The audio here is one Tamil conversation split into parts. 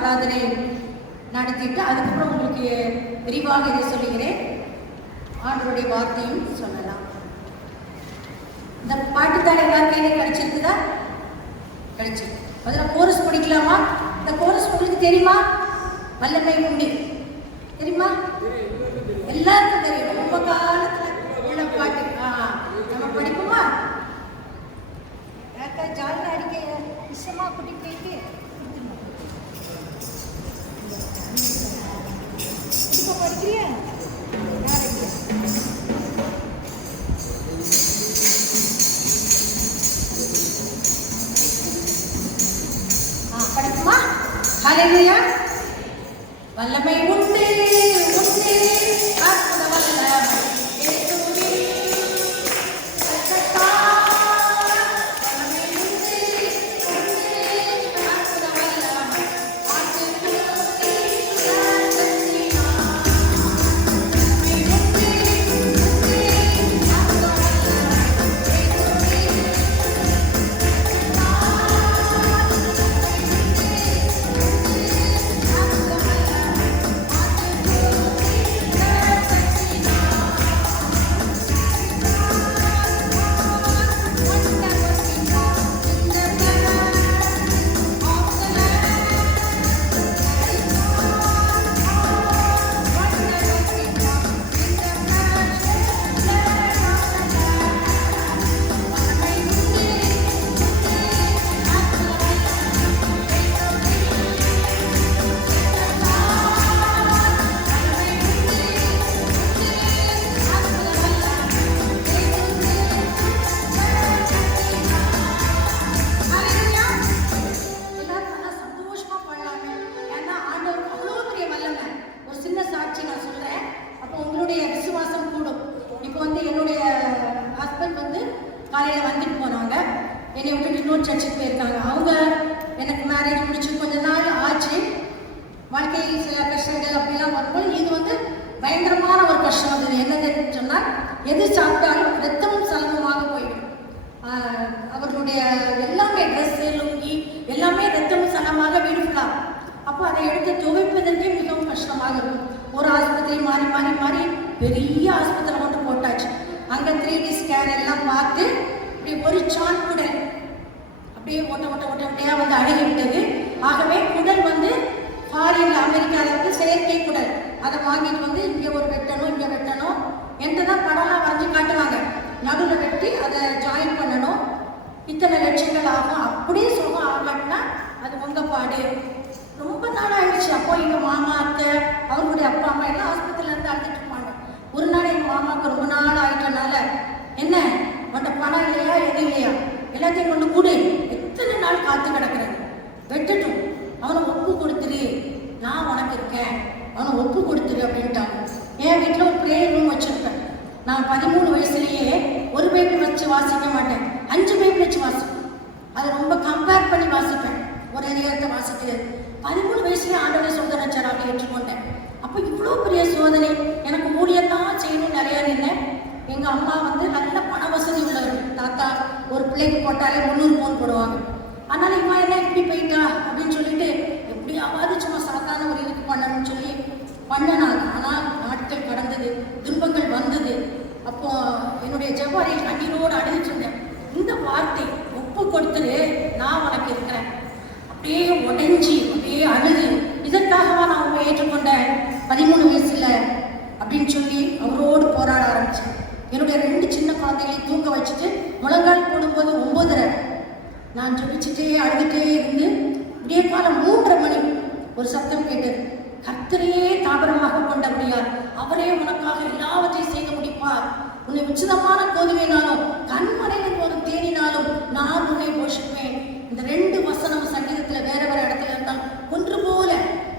ஆராதனை நடத்திட்டு அதுக்கப்புறம் உங்களுக்கு விரிவாக இதை சொல்லுகிறேன். ஆண்டவருடைய வார்த்தையும் சொல்லலாம். இந்த பாட்டு தான் எல்லாரும் கையில கிடைச்சிருக்குதா? கிடைச்சிருக்கு. அதில் கோரஸ் படிக்கலாமா? இந்த கோரஸ் உங்களுக்கு தெரியுமா? வல்லமை உண்டு தெரியுமா? எல்லாருக்கும் தெரியும். ரொம்ப காலத்துல உள்ள பாட்டு. நம்ம படிப்போமா? யாருக்கா ஜாலியா அடிக்க இஷ்டமா கூட்டி போயிட்டு இப்போ படிக்கிறியா? படிக்குமா? ஹல்லேலூயா. வல்லமை உண்டு உண்டு அற்புத வல்லமை காலையில் வந்துட்டு போனாங்க. என்னை விட்டுட்டு இன்னொரு சர்ச்சுக்கு போயிருக்காங்க. அவங்க எனக்கு மேரேஜ் முடிச்சு கொஞ்ச நாள் ஆச்சு. வாழ்க்கையில் சில கஷ்டங்கள் அப்படிலாம் வரும்போது இது பயங்கரமான ஒரு கஷ்டம் வந்தது. என்னதுன்னு சொன்னால், எது சாப்பிட்டாலும் ரத்தமும் சலனமாக போயிடும். அவர்களுடைய எல்லாமே ட்ரெஸ்ஸு லுங்கி எல்லாமே ரத்தமும் சலனமாக வீடு ஃபுல்லாக. அப்போ அதை எடுத்து துவைப்பதற்கே மிகவும் கஷ்டமாக இருக்கும். ஒரு ஆஸ்பத்திரி மாறி மாறி மாறி பெரிய ஆஸ்பத்திரி கொண்டு போட்டாச்சு. அங்கே 3D ஸ்கேன் எல்லாம் பார்த்து இப்படி ஒரு சான் குடல் அப்படியே ஓட்ட ஓட்ட ஓட்ட அப்படியே அழுகி விட்டது. ஆகவே குடல் ஃபாரின்ல அமெரிக்காவில் செயற்கை குடல் அதை வாங்கிட்டு இங்கே ஒரு வெட்டணும் இங்கே வெட்டணும் என்றதான் படம்லாம் வரைஞ்சி காட்டுவாங்க. நடுவில் வெட்டி அதை ஜாயின் பண்ணணும். இத்தனை லட்சங்கள் ஆகும். அப்படியே சுகம் ஆகட்டுனா அது உங்கள் பாடு. ரொம்ப நாள் ஆயிடுச்சு. அப்போ எங்கள் மாமா அத்தை அவங்களுடைய அப்பா அம்மா எல்லாம் ஆஸ்பத்திரியில இருந்து அழுதுட்டு இருப்பாங்க. ஒரு நாள் எங்கள் மாமாவுக்கு ரொம்ப நாள் ஆயிட்டனால, என்ன உன்ட்ட பணம் இல்லையா எது இல்லையா எல்லாத்தையும் கொண்டு கூடு, எத்தனை நாள் காத்து கிடக்குறது, வெட்டட்டும், அவனை ஒப்பு கொடுத்துரு, நான் உனக்கு இருக்கேன், அவனை ஒப்பு கொடுத்துரு அப்படின்ட்டாங்க. என் வீட்டில் ஒரு ப்ரேயர் ரூம் வச்சுருப்பேன். நான் 13 வயசுலேயே ஒரு பைபிள் வச்சு வாசிக்க மாட்டேன், 5 பைபிள் வச்சு வாசிப்பேன். அதை ரொம்ப கம்பேர் பண்ணி வாசிப்பேன். ஒரு அதிகாரத்தை வாசிக்கிறது 13 வயசுலேயே ஆண்டவரை சொந்தரச்சராக ஏற்றுக்கொண்டேன். அப்போ இவ்வளோ பெரிய சோதனை. எனக்கு ஊழியத்தான் செய்யணும் நிறையா நின்னேன். எங்கள் அம்மா நல்ல பண வசதி உள்ளவர். தாத்தா ஒரு பிள்ளைக்கு போட்டாலே 300 பவுன் போடுவாங்க. அதனால் இம்மா என்ன இப்படி போயிட்டா அப்படின்னு சொல்லிட்டு எப்படியாவது சும்மா சாதாரண ஒரு இதுக்கு பண்ணணும்னு சொல்லி பண்ணனாங்க. ஆனால் நாட்கள் கடந்தது, துன்பங்கள் வந்தது. அப்போ என்னுடைய ஜெபறையில் கண்ணீரோடு அழுதுட்டு இருந்தேன். இந்த வார்த்தை ஒப்பு கொடுத்துரு, நான் உனக்கு இருக்கிறேன், அப்படியே உடைஞ்சி அப்படியே அழுது, இதற்காகவா நான் உங்களை ஏற்றுக்கொண்டேன் 13 வயசுல அப்படின்னு சொல்லி அவரோடு போராட ஆரம்பித்தேன். என்னுடைய 2 சின்ன குழந்தைகளையும் தூங்க வச்சுட்டு முழங்கால் போடும்போது 9:30 நான் ஜெபிச்சுட்டே அழுதுகிட்டே இருந்து விடிய காலம் 3:30 மணி ஒரு சத்தம் கேட்டது. கர்த்தரையே தாபரமாக கொண்டபடியார், அவரே உனக்காக எல்லாவற்றையும் செய்ய முடிப்பார். உன்னை உச்சிதமான கோதுமையினாலும் கண்மனையில் ஒரு தேனினாலும் நான் உன்னை போஷிப்பேன். இந்த 2 வசனம் சங்கீதத்தில் வேற வேற இடத்துல இருந்தால் ஒன்று போல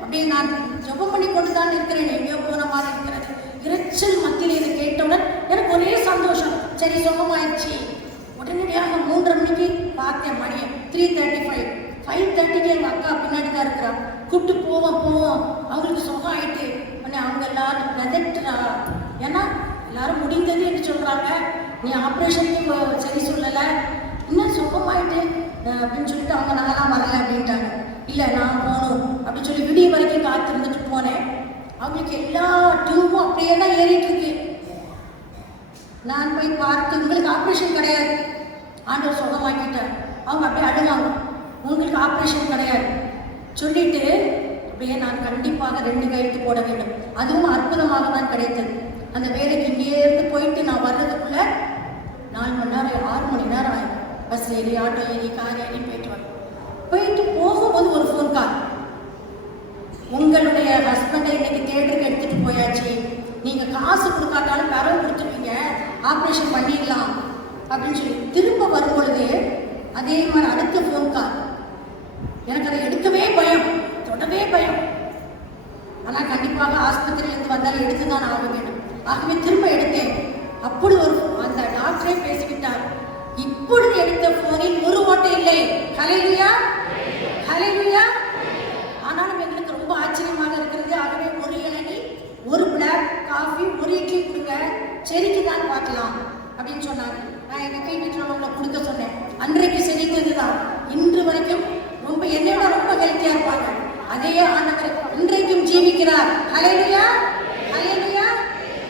அப்படியே நான் ஜெபம் பண்ணி கொண்டு தான் இருக்கிறேன். எங்கேயோ போன மாதிரி இருக்கிறது. இறைச்சல் மத்தியில் இதை கேட்டவுடன் எனக்கு ஒரே சந்தோஷம். சரி, சுகமாயிடுச்சு. உடனடியாக 3:30 மணிக்கு பார்த்தேன் மணியை 3:35. 5:30க்கு எங்கள் அக்கா பின்னாடி தான் இருக்கிறா. கூப்பிட்டு போவோம் அவங்களுக்கு சுகம் ஆயிட்டு. உடனே அவங்க எல்லாரும் பிரதட்டுறா. ஏன்னா எல்லாரும் முடிந்தது என்று சொல்கிறாங்க. நீ ஆப்ரேஷனுக்கு சரி சொல்லலை, இன்னும் சுகமாயிட்டு அப்படின்னு சொல்லிட்டு அவங்க நாங்களாம் வரல அப்படின்ட்டாங்க. இல்லை நான் போகணும் அப்படின்னு சொல்லி விடிய வரைக்கும் காத்திருந்துட்டு போனேன். அவங்களுக்கு எல்லா டியூபும் அப்படியே தான் ஏறிட்டு இருக்கு. நான் போய் பார்த்து, உங்களுக்கு ஆப்ரேஷன் கிடையாது, ஆண்டவர் சுகமாக்கிட்டார். அவங்க அப்படியே அழுவாங்க, உங்களுக்கு ஆப்ரேஷன் கிடையாது சொல்லிட்டு அப்படியே நான் கண்டிப்பாக 2 கையெழுத்து போட வேண்டும். அதுவும் அற்புதமாக தான் கிடைத்தது. அந்த வேலைக்கு இங்கே இருந்து போயிட்டு நான் வர்றதுக்குள்ள 4 மணி நேரம் 6 மணி நேரம் ஆகும். பஸ் ஏறி ஆட்டோ ஏறி கார் ஏறி போயிட்டு வரும். போயிட்டு போகும்போது ஒரு ஃபோன் கால், உங்களுடைய ஹஸ்பண்டை இன்னைக்கு தேட்டருக்கு எடுத்துட்டு போயாச்சு, நீங்க காசு கொடுக்காட்டாலும் பரவ கொடுத்துருவீங்க, ஆப்ரேஷன் பண்ணிடலாம் அப்படின்னு சொல்லி திரும்ப வரும்பொழுது அதே மாதிரி அடுத்த ஃபோன் கால். எனக்கு அதை எடுக்கவே பயம், தொடவே பயம். ஆனால் கண்டிப்பாக ஆஸ்பத்திரியிலிருந்து வந்தால் எடுத்துதான் ஆக வேண்டும். ஆகவே திரும்ப எடுத்தேன். அப்படி ஒரு அந்த டாக்டரே பேசிக்கிட்டார், இப்பொழுது எடுத்த போனில் ஒரு ஓட்டை இல்லை. ஹல்லேலூயா, ஹல்லேலூயா. ஆனாலும் எங்களுக்கு ரொம்ப ஆச்சரியமாக இருக்கிறது. ஆகவே ஒரு இளநீ, ஒரு பிளாக் காஃபி, ஒரு இட்லி கொடுங்க, செரிக்கு தான் பார்க்கலாம் அப்படின்னு சொன்னாங்க. நான் எங்கள் கை வீட்டில் அவங்களை கொடுக்க சொன்னேன். அன்றைக்கு செரித்தது தான். இன்று வரைக்கும் ரொம்ப என்னையோட ரொம்ப ஹெல்த்தியாக இருப்பாங்க. அதே ஆண்டவர் இன்றைக்கும் ஜீவிக்கிறார். ஹல்லேலூயா, ஹல்லேலூயா.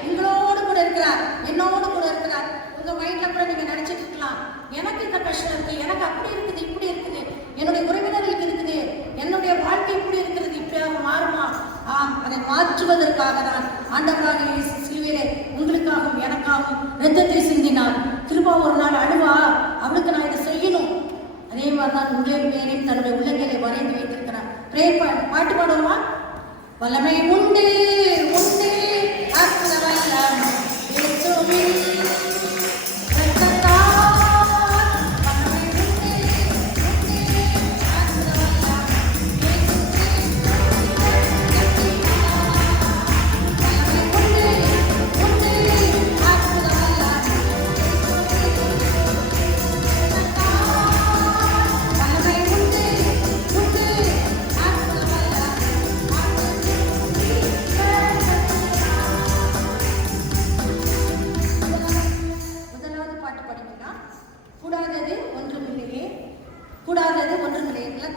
உங்களோடு கூட இருக்கிறார், என்னோடு கூட இருக்கிறார். உங்க மைண்ட்ல கூட நீங்க நினைச்சிட்டு இருக்கலாம், எனக்கு இந்த கஷ்டம் இருக்கு, எனக்கு அப்படி இருக்குது, இப்படி இருக்குது, என்னுடைய உறவினர்களுக்கு இருக்குது, என்னுடைய வாழ்க்கை இப்படி இருக்கிறது, இப்படியாக மாறுமா? அதை மாற்றுவதற்காக தான் ஆண்டவராக இயேசு சிலுவையிலே உங்களுக்காகவும் எனக்காகவும் இரத்தத்தை சிந்தினார். திரும்ப ஒரு நாள் அழுவா, அவளுக்கு நான் இதை செய்யணும். அதே மாதிரி தான் உங்கள் பேரையும் தன்னுடைய உள்ளங்களை வரைந்து வைத்திருக்கிறார். பாட்டு பாடுவோமா? வல்லமை உண்டு உண்டு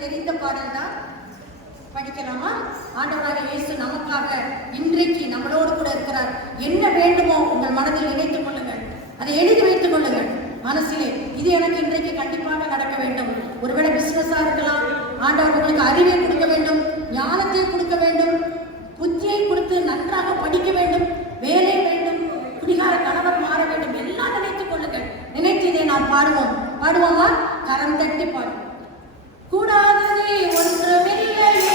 தெரிந்த பாடல் தான். படிக்கலாமா? ஆண்டவராக இயேசு நமக்காக இன்றைக்கு நம்மளோடு கூட இருக்கிறார். என்ன வேண்டுமோ உங்கள் மனதில் நினைத்துக் கொள்ளுங்கள், அதை எழுதி வைத்துக் கொள்ளுங்கள் மனசிலே. இது எனக்கு இன்றைக்கு கண்டிப்பாக நடக்க வேண்டும். ஒருவேளை பிசினஸா இருக்கலாம், ஆண்டவர் உங்களுக்கு அறிவை கொடுக்க வேண்டும், ஞானத்தை கொடுக்க வேண்டும், புத்தியை கொடுத்து நன்றாக படிக்க வேண்டும், வேலை வேண்டும், குடிகார கணவர் மாற வேண்டும், எல்லாம் நினைத்துக் கொள்ளுங்கள். நினைத்து இதை நாம் பாடுவோம். பாடுவோமா? கரம் தட்டி பாடுவோம். கூடாததே ஒன்றுமில்லையே,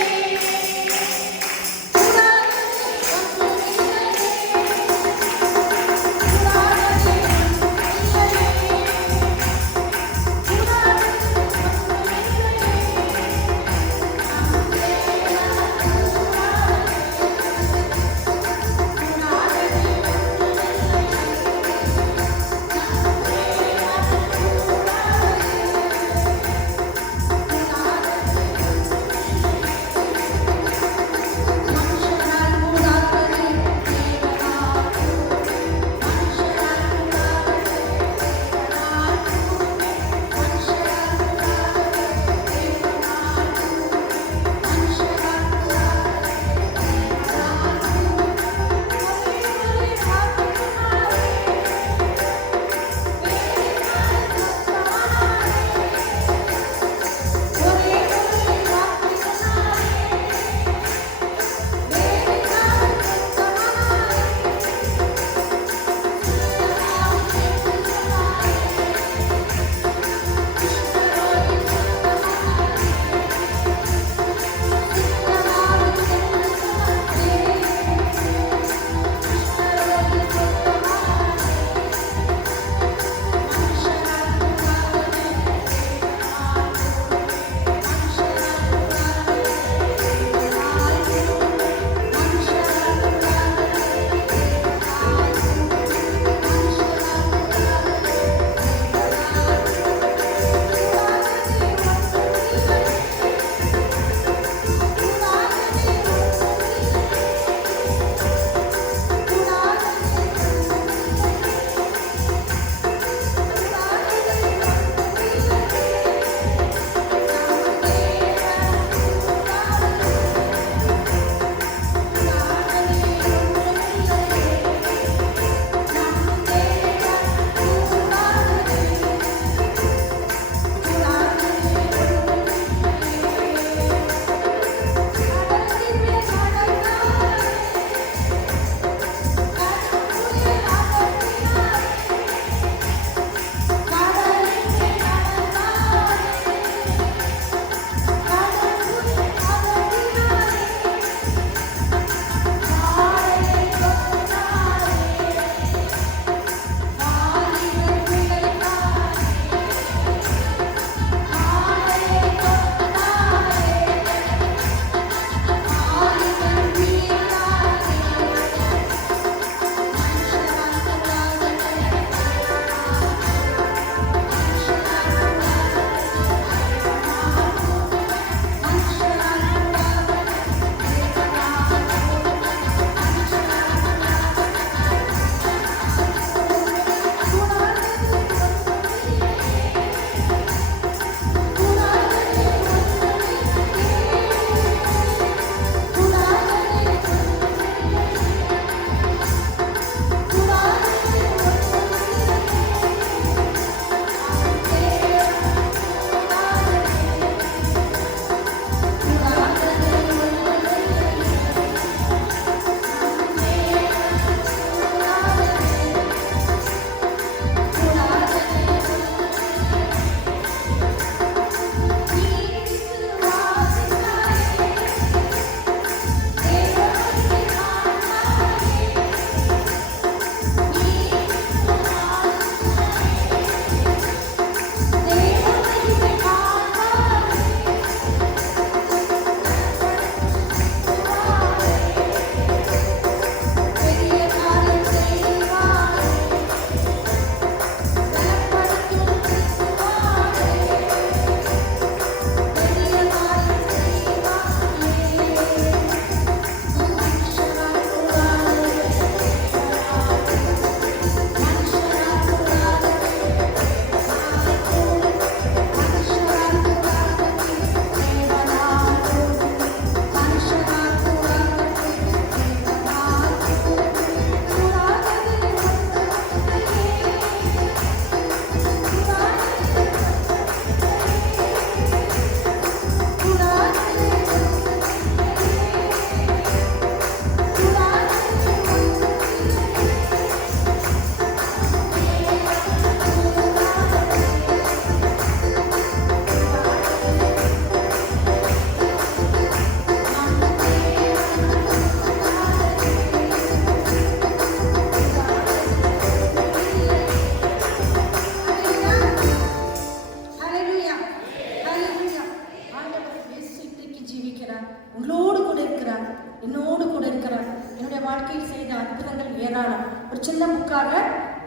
தியானம், ஒரு சின்ன புக்காக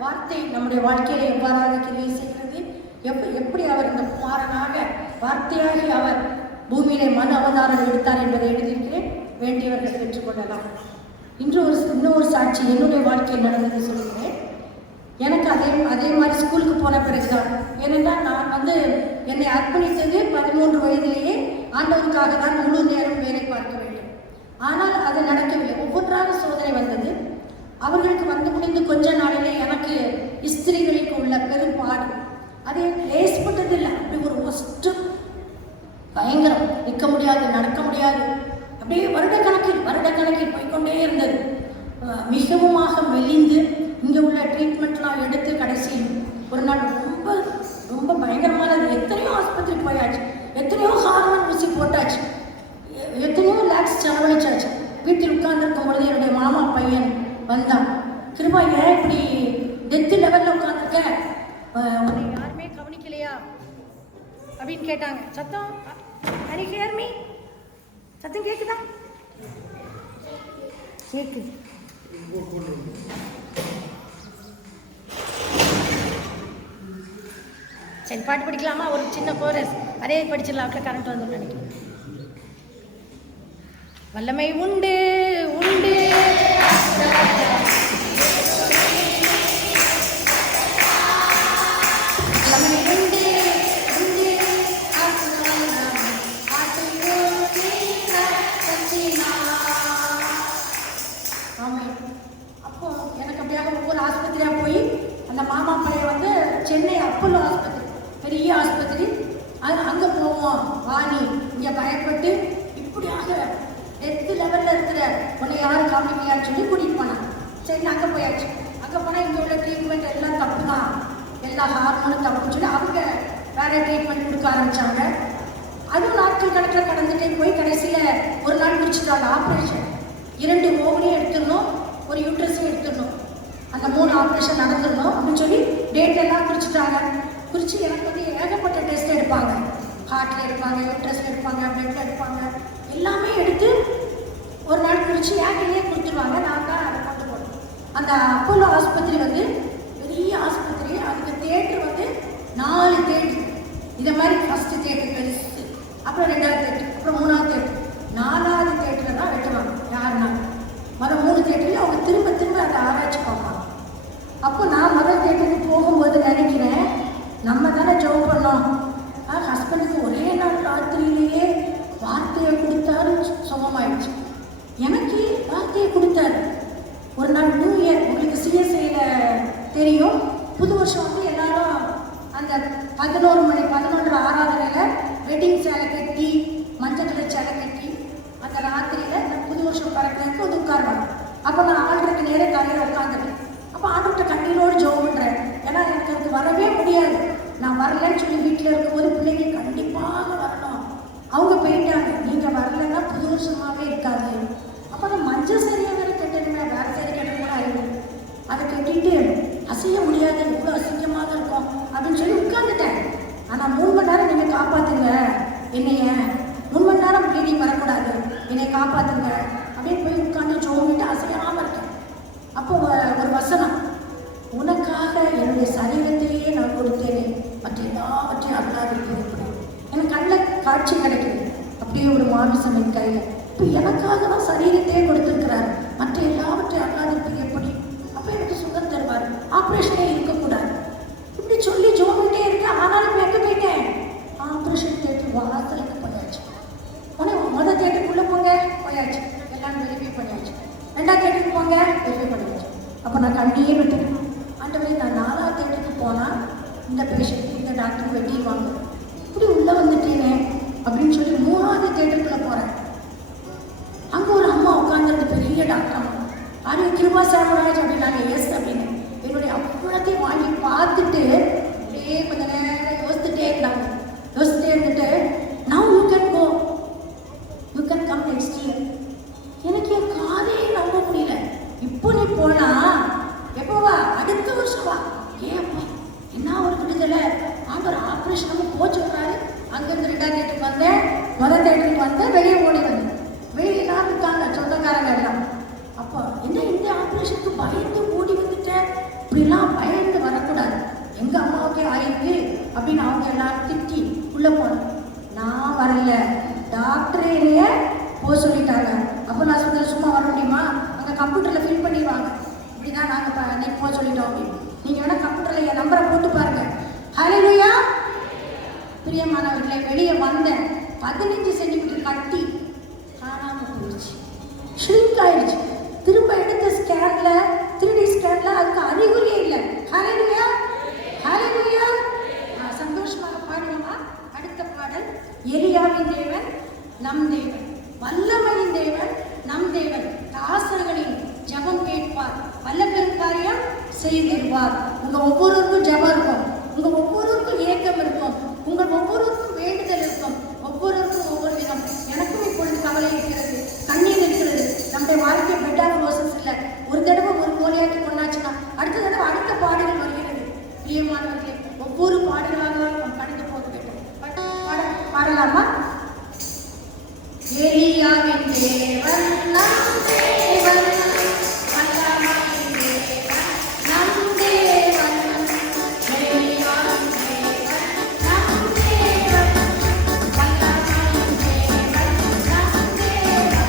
வார்த்தை நம்முடைய வாழ்க்கையில எவ்வாறாக கிரியை செய்கிறது, எப்படி அவர் இந்த குமாரனாக வார்த்தையாகி அவர் பூமியிலே மன அவதாரம் எடுத்தார் என்பதை எழுதியிருக்கிறேன். வேண்டியவர்கள் பெற்றுக்கொள்ளலாம். இன்னொரு சாட்சி என்னுடைய வாழ்க்கையில் நடந்தது சொல்லுகிறேன். எனக்கு அதே மாதிரி ஸ்கூலுக்கு போன பிறகுதான், ஏனென்றால் நான் என்னை அர்ப்பணித்தது 13 வயதிலேயே ஆண்டவருக்காக தான் முழு நேரம் வேலை பார்க்க வேண்டும். ஆனால் அது நடக்கவில்லை. ஒவ்வொன்றாக சோதனை வந்தது. அவர்களுக்கு வந்து முடிந்து கொஞ்ச நாளிலே எனக்கு ஸ்திரீகளுக்கு உள்ள பெரும்பாடு அதை லேஸ்பட்டதில்லை. அப்படி ஒரு ஒஸ்ட்டு பயங்கரம், நிற்க முடியாது, நடக்க முடியாது, அப்படியே வருடக்கணக்கில் போய்கொண்டே இருந்தது. மிகவுமாக மெலிந்து இங்கே உள்ள ட்ரீட்மெண்ட்லாம் எடுத்து கடைசியில் ஒரு நாள் ரொம்ப ரொம்ப பயங்கரமானது. எத்தனையோ ஆஸ்பத்திரி போயாச்சு, எத்தனையோ ஹார்மோன் ஊசி போட்டாச்சு, எத்தனையோ லேக்ஸ் செலவழிச்சாச்சு. வீட்டில் உட்கார்ந்துருக்கும் பொழுது என்னுடைய மாமா பையன் வந்தான். கிருபா, ஏன் இப்படி டெத்து லெவலில் உட்காந்துருக்க, உன்னை யாருமே கவனிக்கலையா அப்படின்னு கேட்டாங்க. சத்தம் சத்தம் கேட்குதா? கேட்குது. சரி, பாட்டு படிக்கலாமா? ஒரு சின்ன கோரஸ் அதே படிச்சிடலாம். அப்படியே கரண்ட் வந்து நினைக்கிறேன். வல்லமை உண்டு உண்டு அப்போ எனக்கு அப்படியாக ஒவ்வொரு ஆஸ்பத்திரியாக போய் அந்த மாமா பையன் வந்து சென்னை அப்போலோ ஆஸ்பத்திரி, பெரிய ஆஸ்பத்திரி, அங்கே போவோம் வாணி, இங்கே பயப்பட்டு இப்படியாக டெத்து லெவலில் இருக்கிற உன்னை யாரும் கவனிக்கலையான்னு சொல்லி கூட்டிகிட்டு போனாங்க. சரி, அங்கே போயாச்சு. அங்கே போனால் இங்கே உள்ள ட்ரீட்மெண்ட் எல்லாம் தப்பு தான், எல்லா ஹார்மோனும் தப்புன்னு சொல்லி அவங்க வேறு ட்ரீட்மெண்ட் கொடுக்க ஆரம்பித்தாங்க. அதுவும் நாட்கள் கணக்கில் கடந்துட்டே போய் கடைசியில் ஒரு நாள் முடிச்சுட்டாங்க ஆப்ரேஷன். 2 ஓவனையும் எடுத்துடணும், ஒரு யூட்ரஸையும் எடுத்துடணும், அந்த 3 ஆப்ரேஷன் நடந்துடணும் அப்படின்னு சொல்லி டேட் எல்லாம் குறிச்சிட்டாங்க. குறித்து எனக்கு வந்து ஏகப்பட்ட டெஸ்ட் எடுப்பாங்க. ஹார்ட்டில் எடுப்பாங்க, யூட்ரஸில் எடுப்பாங்க, பிளட்டில் எடுப்பாங்க, எல்லாமே எடுத்து ஒரு நாள் குறித்து ஏகலையே கொடுத்துருவாங்க. நான் தான் அதை கொண்டு போகணும். அந்த அப்போலோ ஆஸ்பத்திரி வந்து பெரிய ஆஸ்பத்திரி. அதுக்கு தேட்டர் வந்து 4 தேட்டர். இதை மாதிரி ஃபஸ்ட்டு தேட்டர் பெருசு, அப்புறம் 2வது தேட்டர், அப்புறம் 3வது தேட்டர், 4வது தேட்டரில் தான் வெட்டுவாங்க. யாருன்னா மொதல் 3 தேட்டரையும் அவங்க திரும்ப அதை ஆராய்ச்சி பார்ப்பாங்க. அப்போ நான் முதல் தேட்டருக்கு போகும்போது நினைக்கிறேன், நம்ம தானே ஜோப் பண்ணோம், ஹஸ்பண்டுக்கு ஒரே நாள் ராத்திரியிலேயே வார்த்தையை கொடுத்தாரு, சுகமாயிடுச்சு. எனக்கு வார்த்தையை கொடுத்தாரு. ஒரு நாள் நியூ இயர், உங்களுக்கு சிஎஸ்ஐயில் தெரியும், புது வருஷம் வந்து எல்லாரும் அந்த 11 மணி 11 ஆராதனையில் வெட்டிங் சேலை கட்டி, மஞ்சள் கலர் சேலை கட்டி, அந்த ராத்திரியில் இந்த புது வருஷம் பறக்கிறதுக்கு வந்து உட்காருவாங்க. அப்போ நான் ஆண்டருக்கு நேரே தலையில் உட்காந்துருக்கேன். அப்போ ஆண்டர்கிட்ட கண்ணீரோடு ஜெபம் பண்ணுறேன். ஏன்னா எனக்கு அதுக்கு வரவே முடியாது. நான் வரலன்னு சொல்லி வீட்டில் இருக்கும்போது பிள்ளைங்க கண்டிப்பாக வரணும், அவங்க போயிட்டாங்க, நீங்கள் வரலன்னா புது வருஷமாகவே இருக்காது. அப்போ அந்த மஞ்சள் சரியாக வேறு கட்டணுமே, வேறு சரி கட்ட கூட ஆயிடும். அதை கட்டிட்டு அசைய முடியாது, இவ்வளோ அசிங்கமாக இருக்கும் அப்படின்னு சொல்லி உட்காந்துட்டேன். ஆனால் 3 மணி நேரம் நீங்கள் காப்பாற்றுங்க என்னைய, 3 மணி நேரம் ப்ளீடிங் வரக்கூடாது, என்னை காப்பாற்றுங்க அப்படின்னு போய் உட்காந்து ஜோமிட்டு அசையாமல் இருக்கேன். அப்போ ஒரு வசனம், உனக்காக என்னுடைய சரீரத்திலேயே நான் கொடுத்தேனே, மற்ற எல்லாவற்றையும் அல்லாதிருப்பது. எனக்கு கண்ணில் காட்சி கிடைக்குது, அப்படியே ஒரு மாமிசம் என் கையில். இப்போ எனக்காக தான் சரீரத்தையே கொடுத்துருக்கிறாரு, மற்ற எல்லாவற்றையும் அல்லாதிருப்பது எப்படி? அப்போ எனக்கு சுகம் தருவார், ஆப்ரேஷனே இருக்கக்கூடாது. இப்படி சொல்லி ஜோமிட்டே இருக்கேன். ஆனாலும் எங்கே போயிட்டேன்? ஆப்ரேஷன் தேட்டர் வாசலுக்கு போயாச்சு. உடனே முதல் தேட்டருக்குள்ளே போங்க, போயாச்சு, எல்லாம் வெரிஃபை பண்ணியாச்சு. 2வது தேட்டருக்கு போங்க, வெரிஃபை பண்ணியாச்சு. அப்போ நான் கண்டியே விட்டேன். ஆண்டவரே, நான் 4வது தேட்டருக்கு போனால் இந்த பேஷண்ட் இந்த டாக்டர் வெட்டிடுவாங்க, இப்படி உள்ளே வந்துட்டேனே அப்படின்னு சொல்லி 3வது தேட்டருக்குள்ளே போகிறேன். அங்கே ஒரு அம்மா உட்காந்துருக்கு, பெரிய டாக்டர் அம்மா. ஆரிய கிருபா சாமராஜ் அப்படின்னாங்க. எஸ் அப்படின்னு என்னுடைய அவ்வளோத்தையும் வாங்கி பார்த்துட்டு அப்படியே கொஞ்சம் நேரம் யோசிச்சுட்டே இருந்துட்டு, now you can go, you can come next year. எனக்கு என் காதையே நம்ப முடியல. இப்போ நீ போனா எப்போவா? அடுத்த வருஷம் வா. ஏப்பா என்ன ஒரு விடுதலை, ஆண்டவர் ஆப்ரேஷனும் போச்சுறாரு. அங்கேருந்து 2வது தேட்டருக்கு வந்தேன், முதல் தேட்டருக்கு வந்தேன், வெளியே ஓடி வந்தேன். வெளியே எல்லாரும் இருக்காங்க, சொந்தக்காரங்க எல்லாம். அப்போ என்ன இந்த ஆப்ரேஷனுக்கு பயந்து இப்படிலாம் பயந்து வரக்கூடாது. எங்க அம்மாவுக்கே ஆயிருக்கு அப்படின்னு அவங்க எல்லாரும் திட்டி உள்ள போனோம். நான் வரல, டாக்டரே போக சொல்லிட்டாங்க. அப்போ நான் சொன்ன சும்மா வர முடியுமா, அங்கே கம்ப்யூட்டரில் ஃபில் பண்ணிடுவாங்க, இப்படிதான் நாங்கள் நீ போக சொல்லிட்டோம் அப்படின்னு. நீங்கள் வேணால் கம்ப்யூட்டரில் என் நம்பரை போட்டு பாருங்க. ஹல்லேலூயா. பிரியமானவர்களே, வெளியே வந்தேன். 15 சென்டிமீட்டர் கட்டி காணாமல் போயிடுச்சு, ஷ்ரிங்க் ஆயிடுச்சு. திரும்ப எடுத்த ஸ்கேன்ல 3D ஸ்கேன்ல அதுக்கு அறிகுறியே இல்லை. ஹல்லேலூயா, ஹல்லேலூயா. சந்தோஷமாக பாடுவோமா? அடுத்த பாடல், எலியாவின் தேவன் நம் தேவன், வல்லமையின் தேவன் நம் தேவன், தாசர்களின் ஜெபம் கேட்பார், வல்ல பெரும் காரியம் செய்திருவார். உங்க ஒவ்வொருவருக்கும் ஜெபம் இருக்கும், உங்க ஒவ்வொருவருக்கும் ஏக்கம் இருக்கும், உங்கள் ஒவ்வொருவருக்கும் வேண்டுதல் இருக்கும், ஒவ்வொருவருக்கும் ஒவ்வொரு விதம். எனக்கும் இப்பொழுது கவலை இருக்கிறது, கண்ணீர் இருக்கிறது. நம்முடைய வாழ்க்கை பெட் ஆஃப் ரோசஸ் இல்லை. ஒரு தடவை ஒரு கோலியாக்கி கொண்டாச்சுன்னா அடுத்த தடவை அடுத்த பாடல்கள் வருகிறது. பிரியமானவர்களே, ஒவ்வொரு பாடலாக நாம் கடந்து போக வேண்டும். பாடலாமா? எலியாவின் தேவன் நம் தேவன், வல்லமையின் தேவன் நம் தேவன், எலியாவின் தேவன் நம் தேவன், வல்லமையின் தேவன் நம் தேவன்,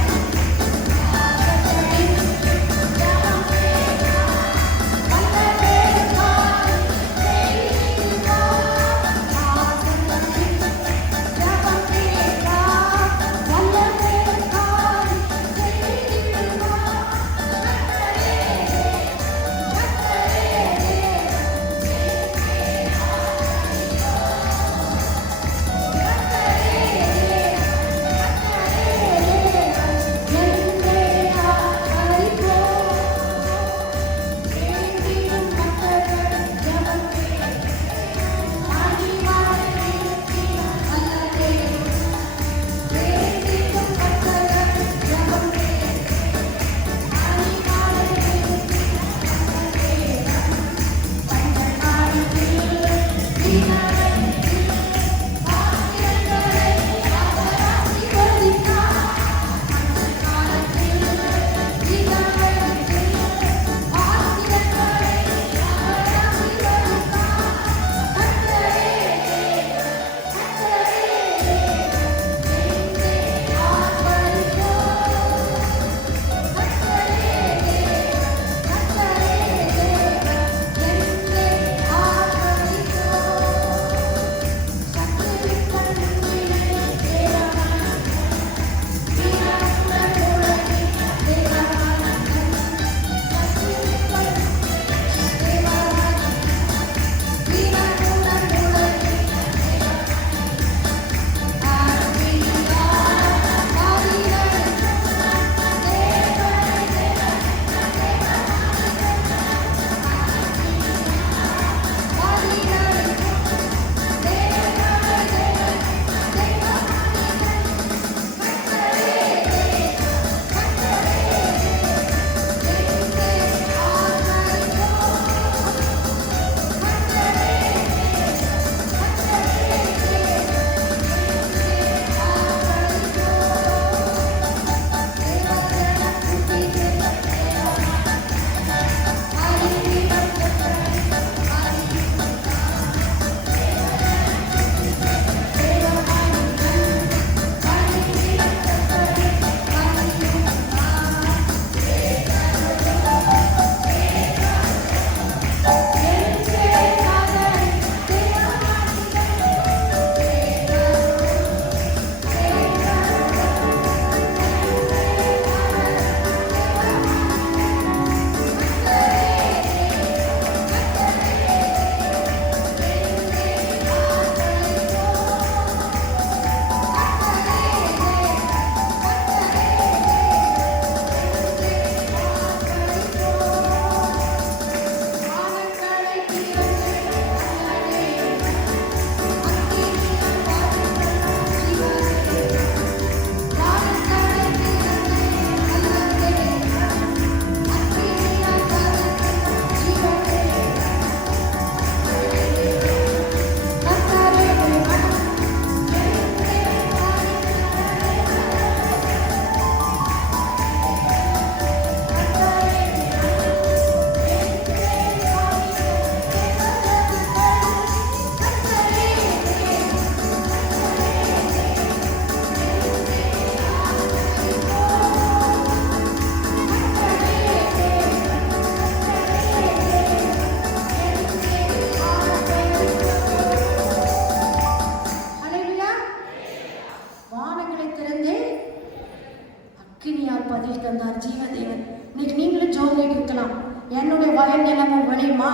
நிலமும் விளையுமா?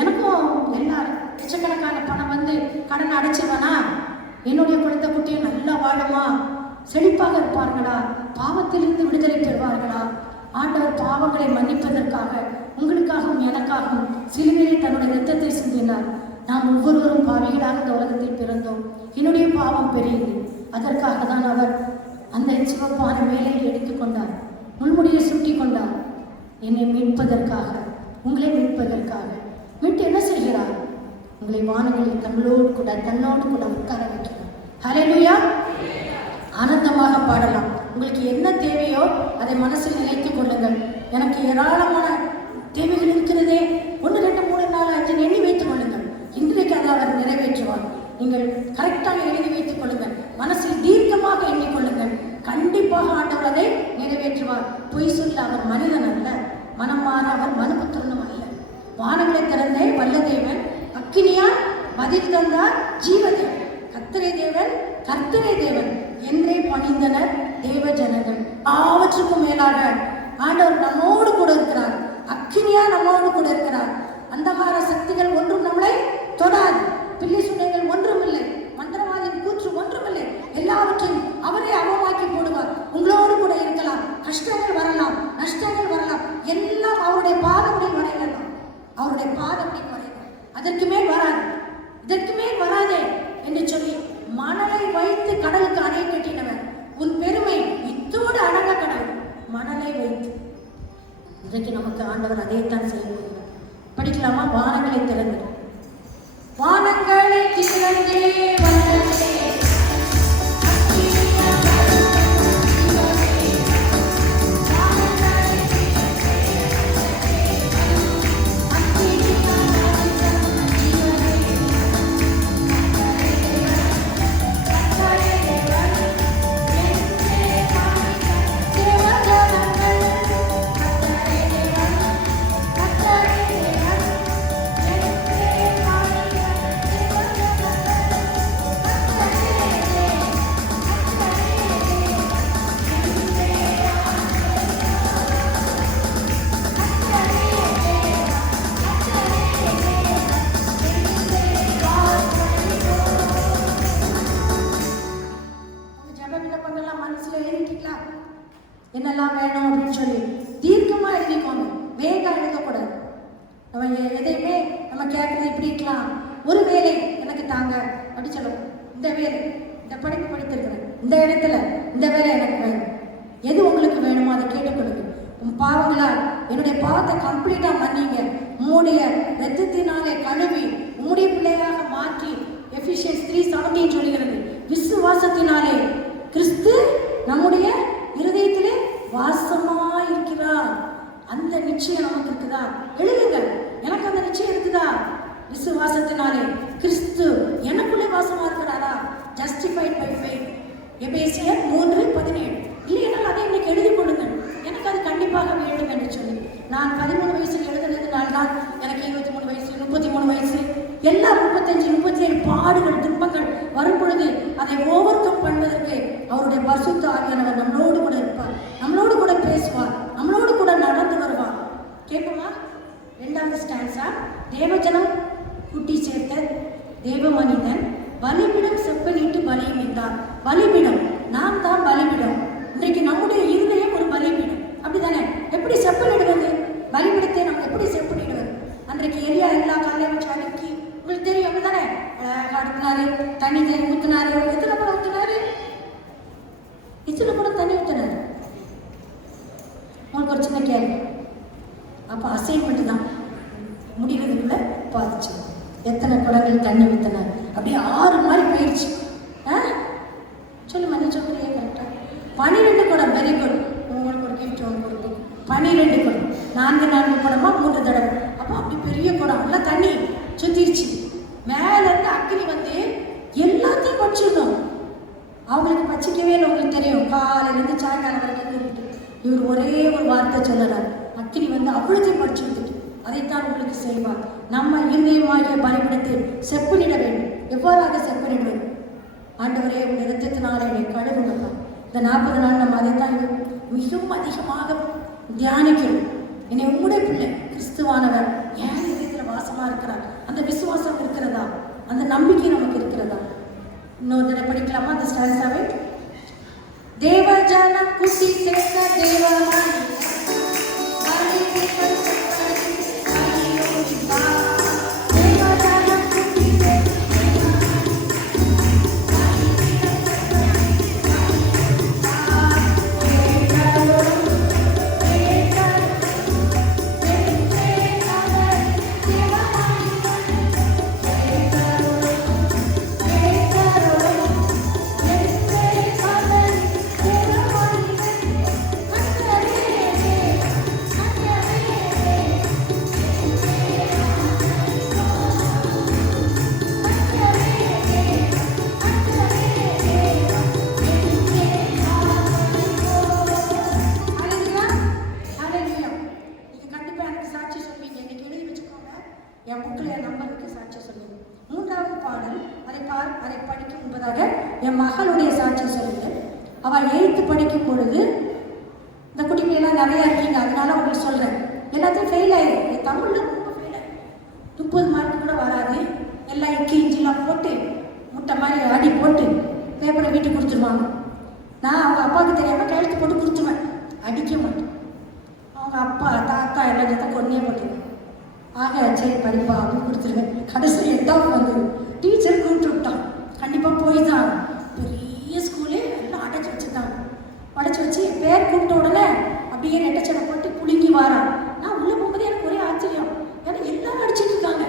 எனக்கும் எல்லா லட்சக்கணக்கான பணம் வந்து கடன் அடைச்சிருவனா? என்னுடைய குழந்தை குட்டியும் நல்லா வாழுமா? செழிப்பாக இருப்பார்களா? பாவத்திலிருந்து விடுதலை பெறுவார்களா? ஆண்டவர் பாவங்களை மன்னிப்பதற்காக உங்களுக்காகவும் எனக்காகவும் சிலுவையில் தன்னுடைய இரத்தத்தை சிந்தினார். நாம் ஒவ்வொருவரும் பாவிகளாக இந்த உலகத்தில் பிறந்தோம். என்னுடைய பாவம் பெரியது. அதற்காக தான் அவர் அந்த சிவப்பான வேலையை எடுத்துக்கொண்டார், முள்முடியை சுட்டி கொண்டார். என்னை மீட்பதற்காக, உங்களை மீட்பதற்காக. மீட்டு என்ன செய்கிறார்? உங்களை வானங்களில் தன்னோடு கூட உட்கார வைக்கிறார். ஹல்லேலூயா! ஆனந்தமாக பாடலாம். உங்களுக்கு என்ன தேவையோ அதை மனசில் நினைத்துக் கொள்ளுங்கள். எனக்கு ஏராளமான தேவைகள் இருக்கிறதே, 1 2 3 4 5 எண்ணி வைத்துக் கொள்ளுங்கள். இன்றைக்கு அதை அவர் நிறைவேற்றுவார். நீங்கள் கரெக்டாக எழுதி வைத்துக் கொள்ளுங்கள். மனசில் தீர்க்கமாக எண்ணிக்கொள்ளுங்கள். கண்டிப்பாக ஆண்டவர் அதை நிறைவேற்றுவார். பொய் சொல்ல அவர் மனிதன் அல்ல, மனம் மாற அவர் மனுபுத்திரனும் அல்ல. வானங்களை திறந்தே வல்ல தேவன், அக்கினியால் பதில் தந்தார் ஜீவதேவன். கர்த்தரே தேவன் என்றே பணிந்தனர் தேவ ஜனங்கள். ஆவற்றுக்கும் மேலாக ஆண்டவர் நம்மோடு கூட இருக்கிறார். அக்கினியா நம்மோடு கூட இருக்கிறார். அந்தகார சக்திகள் ஒன்றும் நம்மளை தொடாது. பில்லி சுனைகள் ஒன்றுமில்லை, மந்திரவாதின் கூற்று ஒன்றுமில்லை. எல்லாவற்றையும் அவரே அவமாக்கி போடுவார். உங்களோடு கூட இருக்கலாம். கஷ்டங்கள் வரலாம், நஷ்டங்கள் வரலாம், எல்லாம் அவருடைய பாதங்களில் வரையலாம். அவருடைய பாதங்களில் வரையலாம். அதற்கு மேல் வராது, இதற்கு மேல் வராதே என்று சொல்லி மணலை வைத்து கடலுக்கு அணை கட்டினவர். உன் பெருமை இத்தோடு அடங்க கடவுள். மணலை வைத்து இன்றைக்கு நமக்கு ஆண்டவர் அதைத்தான் செய்ய படிக்கலாமா? வானங்களை திறந்து, வானங்களை திறந்தே வந்ததே என்னெல்லாம் வேணும் அப்படின்னு சொல்லி தீர்க்கமா எழுதிக்கோங்க. வேகம் எழுதக்கூடாது. நம்ம எதையுமே நம்ம கேட்கறது இப்படி இருக்கலாம். ஒரு வேலை எனக்கு தாங்க அப்படி சொல்லணும். இந்த வேலை, இந்த படிப்பு படித்திருக்கிறேன், இந்த இடத்துல இந்த வேலை எனக்கு வேணும். எது உங்களுக்கு வேணுமோ அதை கேட்டுக்கொள்ளுங்க. உன் பாவங்களால் என்னுடைய பாவத்தை கம்ப்ளீட்டா மன்னிங்க. உம்முடைய இரத்தத்தினாலே கழுவி உம்முடைய பிள்ளையாக மாற்றி எபிசியன்ஸ் 3:17 சொல்கிறது. விசுவாசத்தினாலே கிறிஸ்து நம்முடைய இருதயத்திலே வாசமாய் இருக்கிறார். அந்த நிச்சயம் நமக்கு இருக்குதா? எழுதுங்க. எனக்கு அந்த நிச்சயம் இருக்குதா? விசுவாசத்தினாலே கிறிஸ்து எனக்குள்ளே வாசமா இருக்கிறாரா? Justified by faith. எபேசியர் 3:17. இல்லையென்றால் அதை இன்னைக்கு எழுதி கொள்ளுங்கள். எனக்கு அது கண்டிப்பாக வேண்டும் என்று சொல்லி நான் 13 வயசில் எழுதுனதுனால தான் எனக்கு 23 வயசு, 33 வயசு, எல்லா 35, 37 பாடுகள், துன்பங்கள் வரும் பொழுது அதை ஓவர் கம் பண்ணுவதற்கு அவருடைய பரிசுத்த ஆவியானவர் நம்மளோடு கூட இருப்பார், நம்மளோடு கூட பேசுவார், நம்மளோடு கூட நடந்து வருவார். கேட்போமா? 2வது ஸ்டான்ஸா. தேவஜனம் குட்டி சேர்த்த தேவ மனிதன் பலிபிடம் செப்பனிட்டு பலியும் என்றார். பலிபிடம், நாம் தான் பலிபிடம். இன்றைக்கு நம்முடைய இருதயம் ஒரு பலிபிடம். அப்படித்தானே? எப்படி செப்பனிடுவது? பலிபிடத்தை நம்ம எப்படி செப்பனிடுவது? அன்றைக்கு எலியா எல்லா காலையும் வச்சு அடுக்கி, உங்களுக்கு தெரியும் அப்படித்தானே? அடுத்தினாரு, தண்ணி ஊத்தினாரு. எத்தனை கூட ஊத்தினாரு? இத்தனை கூட தண்ணி ஊத்தினாரு. உங்களுக்கு ஒரு சின்ன கேள்வி. அப்போ அசைன்மெண்ட் தான் முடிகிறதுக்குள்ள பாதிச்சு எத்தனை குடங்கள் தண்ணி ஊத்தினார்? அப்படியே 6 மாதிரி போயிடுச்சு. சொல்லுமா, நீ சொல்றியே கரெக்டா? 12 குடம். Very good. உங்களுக்கு ஒரு கிஃப்ட் ஒன்று கொடுக்கும். 12 குடம், 4 குடமா 3 தடவை. அப்போ அப்படி பெரிய குடம் எல்லாம் தண்ணி சுத்திருச்சு. மேல இருந்து அக்கினி வந்து எல்லாத்தையும் பச்சிடணும். அவங்களுக்கு பச்சிக்கவே இல்லை. உங்களுக்கு தெரியும், காலையிலேருந்து சாயங்காலம் வரைக்கும் கூப்பிட்டு இவர் ஒரே ஒரு வார்த்தை சொல்லறார். அக்கினி வந்து அவ்வளோத்தையும் படிச்சு விட்டுட்டு அதைத்தான் உங்களுக்கு செய்வார். நம்ம இருதயமாகிய பலிபீடத்தில் செப்பனிட வேண்டும். எவ்வாறாக செப்பனிடுவது? ஆண்டவரே, உங்க இரத்தத்தினாலே என்னை கழுவுங்க. இந்த 40 நாள் நம்ம அதைத்தான் மிகவும் அதிகமாக தியானிக்கிறோம். என்னை உம்முடைய பிள்ளை, கிறிஸ்துவானவர் என் இதயத்தில் வாசமா இருக்கிறார். அந்த விசுவாசம் இருக்கிறதா? அந்த நம்பிக்கை நமக்கு இருக்கிறதா? இன்னொரு தடவை படிக்கலாமா அந்த ஸ்டான்ஸாவே? தேவஜன குட்டி சேர்ந்த தேவமாய் என் புக்கில் என் நம்பருக்கு சாட்சி சொல்லுங்க. மூன்றாவது பாடல் அதை படிக்கும் முன்பதாக என் மகளுடைய சாட்சி சொல்லுங்க. அவள் 8th படிக்கும் பொழுது, இந்த குட்டிகளெல்லாம் நிறையா இருக்கீங்க, அதனால உங்களுக்கு சொல்கிறேன். எல்லாத்தையும் ஃபெயில் ஆயிடும். என் தமிழில் ரொம்ப ஃபெயில் ஆகிடும். 30 மார்க் கூட வராது. எல்லாம் இக்கி இஞ்சிலாம் போட்டு முட்டை மாதிரி அடி போட்டு பேப்பரை வீட்டுக்கு கொடுத்துருவாங்க. நான் அவங்க அப்பாவுக்கு தெரியாமல் கையெழுத்து போட்டு கொடுத்துருவேன். அடிக்க மாட்டேன். அவங்க அப்பா தாத்தா எல்லாம் சேர்த்தா கொன்னே போட்டுருவேன். ஆக சரி படிப்பா அப்படின்னு கொடுத்துருவேன். கடைசி 8th வந்து டீச்சர் கூப்பிட்டு விட்டான். கண்டிப்பாக போய் தான். பெரிய ஸ்கூலே எல்லாம் அடைச்சி வச்சுருந்தாங்க. அடைச்சி வச்சு பேர் கூப்பிட்ட உடனே அப்படியே நெட்டச்சடை போட்டு புழுங்கி வாரான். நான் உள்ளே போகும்போது எனக்கு ஒரே ஆச்சரியம். ஏன்னா எல்லாரும் அடிச்சுட்டு இருக்காங்க.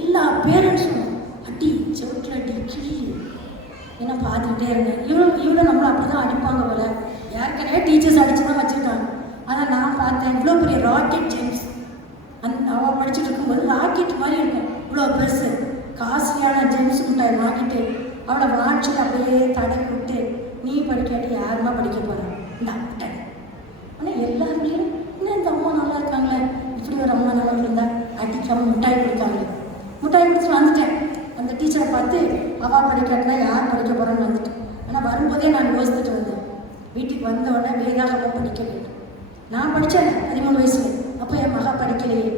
எல்லா பேரண்ட்ஸும் அடி, செவட்டில் அடி, கிளி என்ன பார்த்துக்கிட்டே இருந்தேன். இவ்வளோ நம்மளை அப்படி தான் அடிப்பாங்க போல. ஏற்கனவே டீச்சர்ஸ் அடிச்சு தான் வச்சுருக்காங்க. ஆனால் நான் பார்த்தேன் இவ்வளோ பெரிய ராக்கெட் ஜெம்ஸ். அவள் படிச்சுட்டு இருக்கும்போது ராக்கெட் மாதிரி இருக்கும், இவ்வளோ பெருசு, காஸ்ட்லியான ஜெம்ஸ் மிட்டாய் வாங்கிட்டு அவளை வாட்சிட்டு அப்படியே தடவி விட்டு, நீ படிக்காட்டி யாருமா படிக்க போகிறான் இந்த மிட்டாய். ஆனால் எல்லாருலேயும் இன்னும் இந்த அம்மா நல்லா இருக்காங்களே, இப்படி ஒரு அம்மா நல்லா இருந்தால் அடிக்காமல் மிட்டாய் கொடுத்தாங்க. மிட்டாய் கொடுத்துட்டு வந்துட்டேன். அந்த டீச்சரை பார்த்து அவள் படிக்காட்டினா யார் படிக்க போகிறான்னு வந்துட்டேன். ஆனால் வரும்போதே நான் யோசிச்சுட்டு வந்தேன், வீட்டுக்கு வந்த உடனே வேதாகமாக படிக்க வேண்டும். நான் படித்தேன் 13 வயசுல. அப்போ என் மகா படிக்கலையே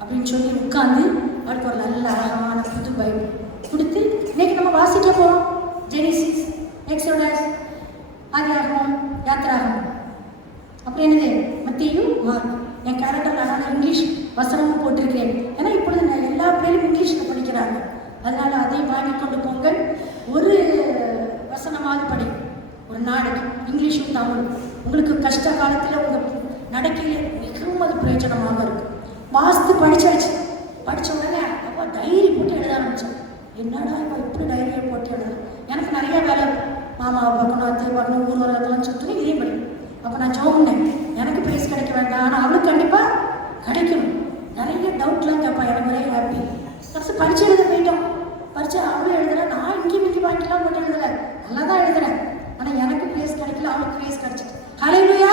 அப்படின்னு சொல்லி உட்காந்து அவளுக்கு ஒரு நல்ல அழகான புது பைபிள் கொடுத்து இன்னைக்கு நம்ம வாசிக்க போகிறோம். ஜெனிசிஸ், எக்ஸோடஸ், ஆதியாகமம், யாத்திராகமம், அப்புறம் என்னது மத்தேயு, மார்க். என் கேரக்டர் நான் இங்கிலீஷ் வசனமும் போட்டிருக்கிறேன். ஏன்னா இப்பொழுது நான் எல்லா பேரும் இங்கிலீஷில் படிக்கிறாங்க. அதனால அதையும் வாங்கி கொண்டு போங்கள். ஒரு வசனமாக படி ஒரு நாளைக்கு, இங்கிலீஷும் தமிழும். உங்களுக்கு கஷ்ட காலத்தில் உங்கள் நடக்கையில் மிகவும் அது பிரயோஜனமாக இருக்கும். வாஸ்து படித்தாச்சு. படித்த உடனே அப்போ டைரி போட்டு எழுத ஆரம்பித்தேன். என்னடா இப்போ இப்படி டைரியை போட்டு எழுத, எனக்கு நிறையா வேலை, மாமாவை பார்க்கணும், அத்தையை பார்க்கணும், ஊர் வரதெல்லாம் சுற்றணும், இதே படி. அப்போ நான் ஜோம்னேன், எனக்கு ப்ரைஸ் கிடைக்க வேண்டாம், ஆனால் அவளுக்கு கண்டிப்பாக கிடைக்கணும். நிறைய டவுட்லாம் கேட்பான். எனக்கு நிறைய ஹாப்பி. ஃபஸ்ட்டு பரிச்சு எழுத போயிட்டோம். பரிச்சு அவளும் எழுதுறேன், நான் இங்கேயும் பாக்கெல்லாம் போட்டு எழுதலை, நல்லா தான் எழுதுறேன். ஆனால் எனக்கு ப்ரைஸ் கிடைக்கல, அவளுக்கு ப்ரைஸ் கிடைச்சிட்டு. ஹல்லேலூயா.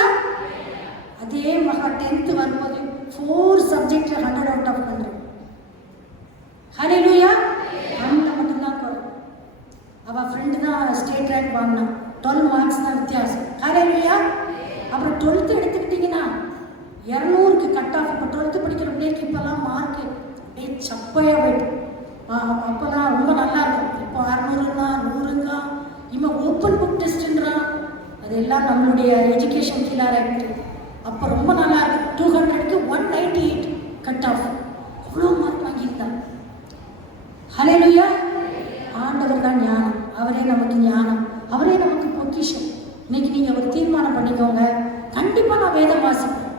அதே மகா 10th வரும்போது 4 சப்ஜெக்ட்ல 100 out of 100. ஹல்லேலூயா. அந்த மட்டும்தான் குறையும். அவள் ஃப்ரெண்டு தான் ஸ்டேட் ரேங்க் வாங்கினான். 12 மார்க்ஸ் தான் வித்தியாசம். ஹல்லேலூயா. அப்புறம் 12th எடுத்துக்கிட்டிங்கன்னா 200க்கு கட் ஆஃப். இப்போ 12th படிக்கிற பிள்ளைக்கு இப்போல்லாம் மார்க்கு அப்படியே சப்பையாக போயிட்டு. அப்போல்லாம் ரொம்ப நல்லா இருக்கும். இப்போ 600ங்க 100ங்க இவன் ஓப்பன் புக் டெஸ்ட்டுன்றான். அதெல்லாம் நம்மளுடைய எஜுகேஷன் கீழாக இருக்குது. அப்போ ரொம்ப நல்லா இருக்கும். 200க்கு 198 கட் ஆஃப். அவ்வளோ மார்க் வாங்கியிருந்தான். ஹல்லேலூயா. ஆண்டவர் தான் ஞானம். அவரே நமக்கு ஞானம், அவரே நமக்கு பொக்கிஷம். இன்னைக்கு நீங்கள் ஒரு தீர்மானம் பண்ணிக்கோங்க, கண்டிப்பாக நான் வேதம் வாசிப்பேன்.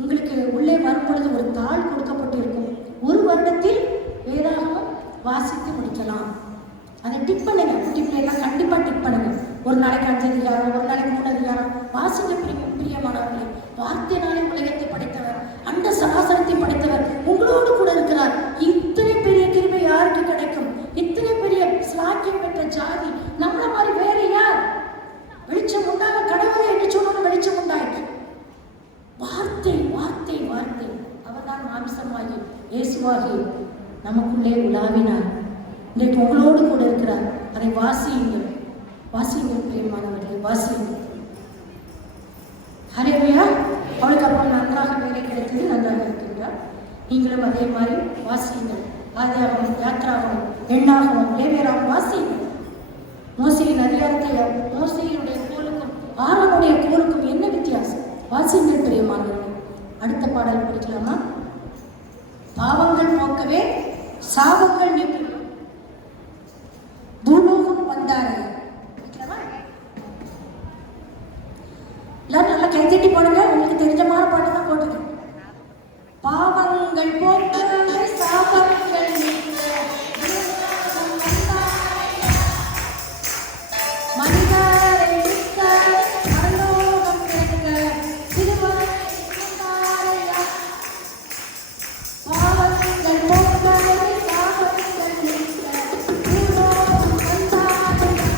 உங்களுக்கு உள்ளே வரும்பொழுது ஒரு தாள் கொடுக்கப்பட்டு இருக்கும். 1 வருடத்தில் வேதாகமம் வாசித்து முடிக்கலாம். அதை டிப் பண்ணுங்க. குட்டி பிள்ளைலாம் கண்டிப்பாக டிப் பண்ணுங்க. ஒரு நாளைக்கு 5 அதிகாரம், ஒரு நாளைக்கு 3 அதிகாரம் வாசிக்க பிரியமானவர்களே. வார்த்தையினாலே உலகத்தை படைத்தவர், அந்த சராசரத்தை படைத்தவர் உங்களோடு கூட இருக்கிறார். இத்தனை பெரிய கிருபை யாருக்கு கிடைக்கும்? இத்தனை பெரிய ஸ்லாக்கியம் பெற்ற ஜாதி நம்மள மாதிரி வேற யார்? வெளிச்சம் உண்டாக கடவுளை என்று சொன்னோம், வெளிச்சம் உண்டாயிற்று. வார்த்தை வார்த்தை வார்த்தை. அவர்தான் மாம்சமாகி இயேசுவாகி நமக்குள்ளே உலாவினார். இன்றைக்கு உங்களோடு கூட இருக்கிறார். அதை வாசியுங்கள், வாசியுங்கள் பிரியமானவர்களே, வாசியுங்கள். ஹல்லேலூயா. அவளுக்கு அப்புறம் நன்றாக வேலை கிடைத்தது, நன்றாக இருக்கிறது. இருக்கிறார். நீங்களும் அதே மாதிரி வாசியுங்கள். ஆதியாகமம், யாத்ராகமம், எண்ணாகமம், லேவியராகமம் வாசியுங்கள். மோசேயின் அதிகாரத்தை மோசேயினுடைய கோலுக்கும் ஆரோனுடைய கோலுக்கும் என்ன வித்தியாசம்? வாசியுங்கள் பிரியமானவர்களே. அடுத்த பாடல் படிக்கலாமா? பாவங்கள் போக்கவே சாபங்கள் நீக்கும் பூலோகம் வந்தாரே. எல்லாரும் நல்லா கைத்தட்டி போடுங்க. உங்களுக்கு தெரிஞ்ச மாதிரி பாட்டு தான் போட்டுங்க. பாவங்கள் போக்கவே சாபங்கள் நீக்க மனிதரை மீட்க பரலோகம் கேட்க சிலுவை சுமந்தாரையா. பாவங்கள் போக்கவே சாபங்கள் நீக்க பூலோகம் வந்தாரையா.